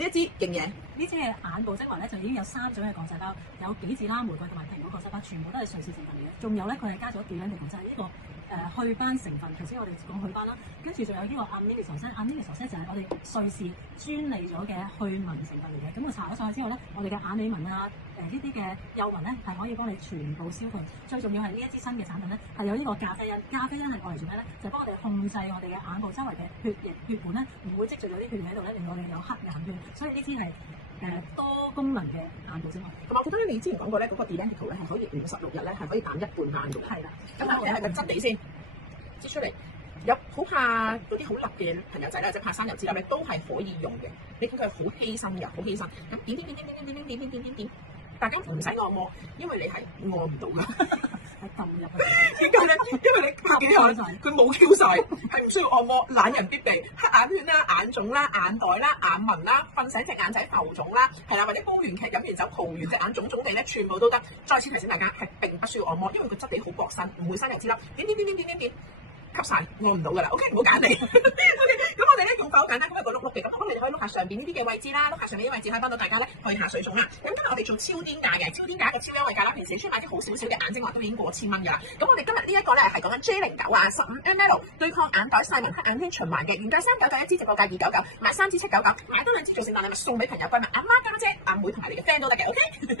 呢一支勁嘢，呢支嘅眼部精華咧就已經有3種嘅降曬包，有杞子啦、玫瑰同埋蘋果降曬包，全部都係瑞士成分嚟嘅。仲有咧，佢係加咗點樣嘅就係呢個祛斑成分。頭先我哋講祛斑啦，跟住仲有呢個阿米尼索西，阿米尼索西就係我哋瑞士專利咗嘅去紋成分嚟嘅。咁我搽咗上去之後咧，我哋嘅眼尾紋啊，呢啲嘅幼紋咧係可以幫你全部消退。最重要係呢一支新嘅產品咧係有呢個咖啡因，咖啡因係愛嚟做咩咧？就係幫我哋控制我哋嘅眼部周圍嘅血管咧，唔會積聚咗啲血喺度咧，令我哋有黑眼圈。所以呢支係多功能嘅眼部精華。同埋我記得你之前講過咧，嗰個 Delineator 咧係可以56日咧係可以減1半眼嘅。係啦，咁我哋係個質地先擠出嚟，有好怕嗰啲好立嘅朋友仔咧，即係怕生油脂粒咧，都係可以用嘅。你見佢係好犧牲嘅，好犧牲。咁點，大家唔使按摩，因為你係按唔到㗎。係撳入去。點解咧？因為你佢幾耐，佢冇 Q 晒，係唔需要按摩。懶人必備，黑眼圈啦、眼腫啦、眼袋啦、眼紋啦、瞓醒隻眼仔浮腫啦，係啦，或者煲完劇飲完酒蒲完隻眼腫腫地咧，全部都得。再次提醒大家，係並不需要按摩，因為個質地好薄身，唔會生油脂粒。點，吸晒，按唔到㗎啦。OK， 唔好揀你。OK， 咁我哋咧用法好簡單，咁係個碌嘅，咁你哋可以碌下上邊呢啲嘅位置啦，碌下上邊啲位置可以幫到大家咧去下水腫啦。咁今日我哋做超癲價嘅，超癲價一個超優惠價啦。平時你出買啲好少少嘅眼精華都已經過1000蚊㗎啦。咁我哋今日呢一個咧係講緊 J09啊，15ml 對抗眼袋細紋黑眼圈循環嘅，原價399一支，直播價299，買3支799，買多2支做聖誕禮物送俾朋友閨蜜、阿媽、家姐、阿妹同埋你嘅 friend 都得嘅。OK。